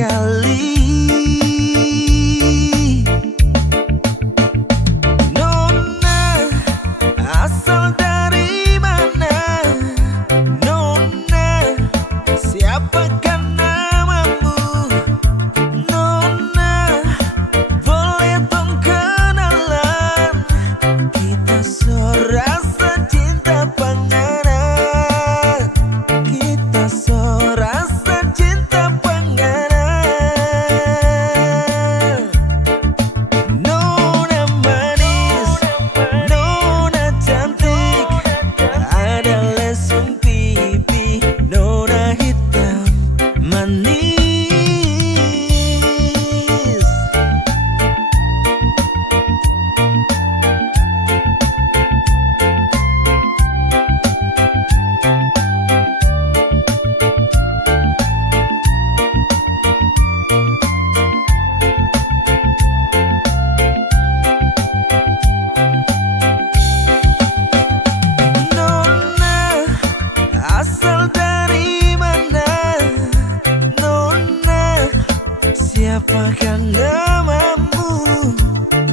sekali. Nona, asal dari mana? Nona, siapakah namamu? Nona, boleh dong kenalan, kita serasa cinta panganan, kita serasa cinta panganan. Nona manis, nona cantik, ada lesung pipi, nona hitam manis. Nona, asal dari mana? Nona, siapakah namamu?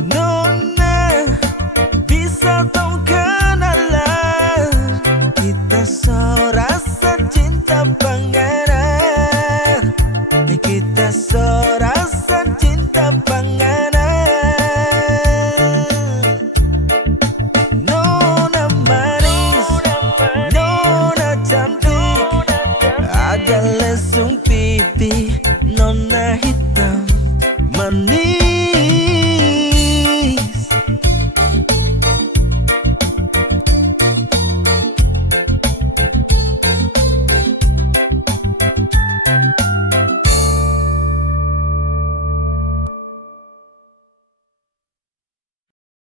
Nona, bisa dong kenalan, kita serasa cinta panganan, kita serasa cinta panganan. Nona manis, nona cantik, ada lesung pipi, nona hitam manis.